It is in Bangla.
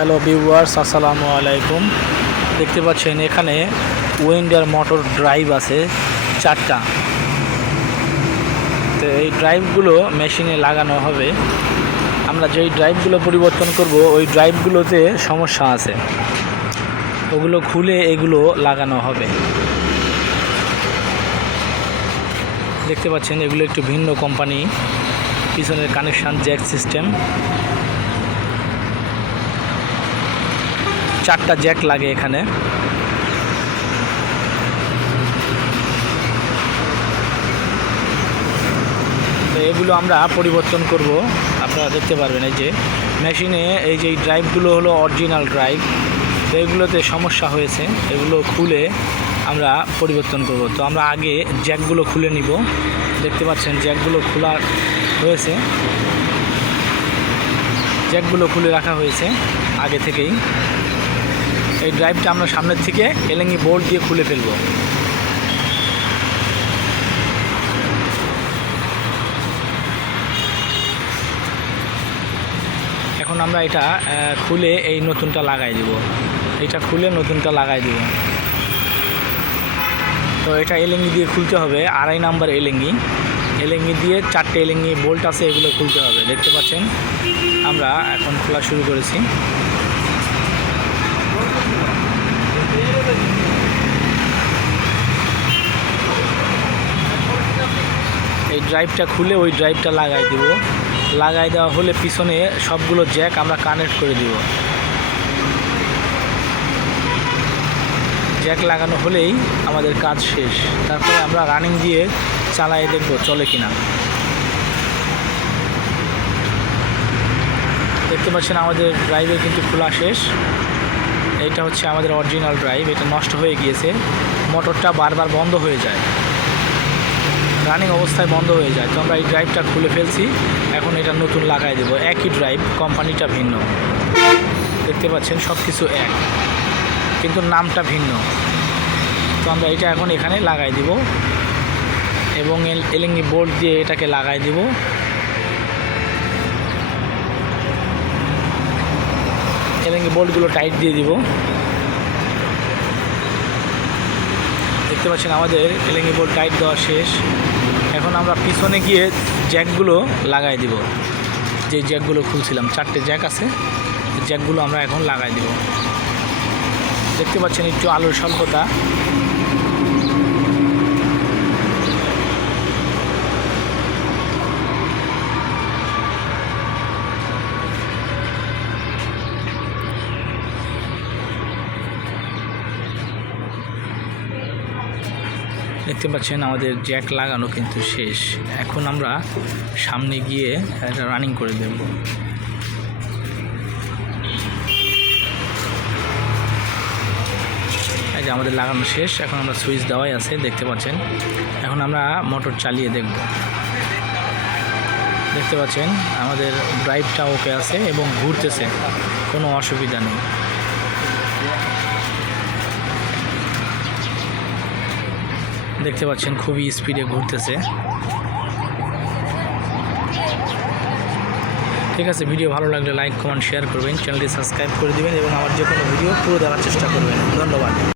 হ্যালো ভিউয়ার্স, আসসালামু আলাইকুম। দেখতে পাচ্ছেন এখানে উইন্ডার মোটর ড্রাইভ আছে 4টা। তো এই ড্রাইভগুলো মেশিনে লাগানো হবে। আমরা যেই ড্রাইভগুলো পরিবর্তন করব ওই ড্রাইভগুলোতে সমস্যা আছে, ওগুলো খুলে এগুলো লাগানো হবে। দেখতে পাচ্ছেন এগুলো একটু ভিন্ন কোম্পানি। পিছনের কানেকশান জ্যাক সিস্টেম, 4টা জ্যাক লাগে এখানে। তো এগুলো আমরা পরিবর্তন করব। আপনারা দেখতে পারবেন এই যে মেশিনে এই যে ড্রাইভগুলো হলো অরিজিনাল ড্রাইভ। তো এগুলোতে সমস্যা হয়েছে, এগুলো খুলে আমরা পরিবর্তন করব। তো আমরা আগে জ্যাকগুলো খুলে নিব। দেখতে পাচ্ছেন জ্যাকগুলো খোলা হয়েছে, জ্যাকগুলো খুলে রাখা হয়েছে আগে থেকেই। এই ড্রাইভটা আমরা সামনের থেকে এলেঙ্গি বোল্ট দিয়ে খুলে ফেলব। এখন আমরা এটা খুলে এই নতুনটা লাগাই দিব। এটা খুলে নতুনটা লাগাই দিব। তো এটা এলেঙ্গি দিয়ে খুলতে হবে, 2.5 নাম্বার এলেঙ্গি। এলেঙ্গি দিয়ে 4টে এলেঙ্গি বোল্ট আছে, এগুলো খুলতে হবে। দেখতে পাচ্ছেন আমরা এখন খোলা শুরু করেছি। এই ড্রাইভটা খুলে ওই ড্রাইভটা লাগাই দিব। লাগাই দেওয়া হলে পিছনে সবগুলো জ্যাক আমরা কানেক্ট করে দিব। জ্যাক লাগানো হলেই আমাদের কাজ শেষ। তারপরে আমরা রানিং দিয়ে চালাই দেখব চলে কিনা। দেখতে পাচ্ছেন আমাদের ড্রাইভের কিন্তু খোলা শেষ। এইটা হচ্ছে আমাদের অরিজিনাল ড্রাইভ। এটা নষ্ট হয়ে গিয়েছে, মোটরটা বারবার বন্ধ হয়ে যায়, রানিং অবস্থায় বন্ধ হয়ে যায়। তো আমরা এই ড্রাইভটা খুলে ফেলছি, এখন এটা নতুন লাগাই দেবো। একই ড্রাইভ, কোম্পানিটা ভিন্ন। দেখতে পাচ্ছেন সব কিছু এক, কিন্তু নামটা ভিন্ন। তো আমরা এটা এখন এখানে লাগাই দিব এবং এলেঙ্গি বোল্ট দিয়ে এটাকে লাগাই দিব। এলেঙ্গি বোল্টগুলো টাইট দিয়ে দিব। দেখতে পাচ্ছেন আমাদের এলেঙ্গি বোল্ট টাইট দেওয়া শেষ। এখন আমরা পিছনে গিয়ে জ্যাকগুলো লাগাই দিব। যে জ্যাকগুলো খুলছিলাম, 4টে জ্যাক আছে, জ্যাকগুলো আমরা এখন লাগাই দিব। দেখতে পাচ্ছেন একটু আলোর স্বল্পতা। দেখতে পাচ্ছেন আমাদের জ্যাক লাগানো কিন্তু শেষ। এখন আমরা সামনে গিয়ে এটা রানিং করে দেব। এই যে আমাদের লাগানো শেষ। এখন আমরা সুইচ দেওয়াই আছে, দেখতে পাচ্ছেন। এখন আমরা মোটর চালিয়ে দেখব। দেখতে পাচ্ছেন আমাদের ড্রাইভটা ওকে আছে এবং ঘুরতেছে, কোনো অসুবিধা নেই। দেখতে পাচ্ছেন খুবই স্পিডে ঘুরতেছে। ঠিক আছে, ভিডিও ভালো লাগলে লাইক, কমেন্ট, শেয়ার করবেন, চ্যানেলটি সাবস্ক্রাইব করে দিবেন এবং আমার যে কোনো ভিডিও পুরো দেখার চেষ্টা করবেন। ধন্যবাদ।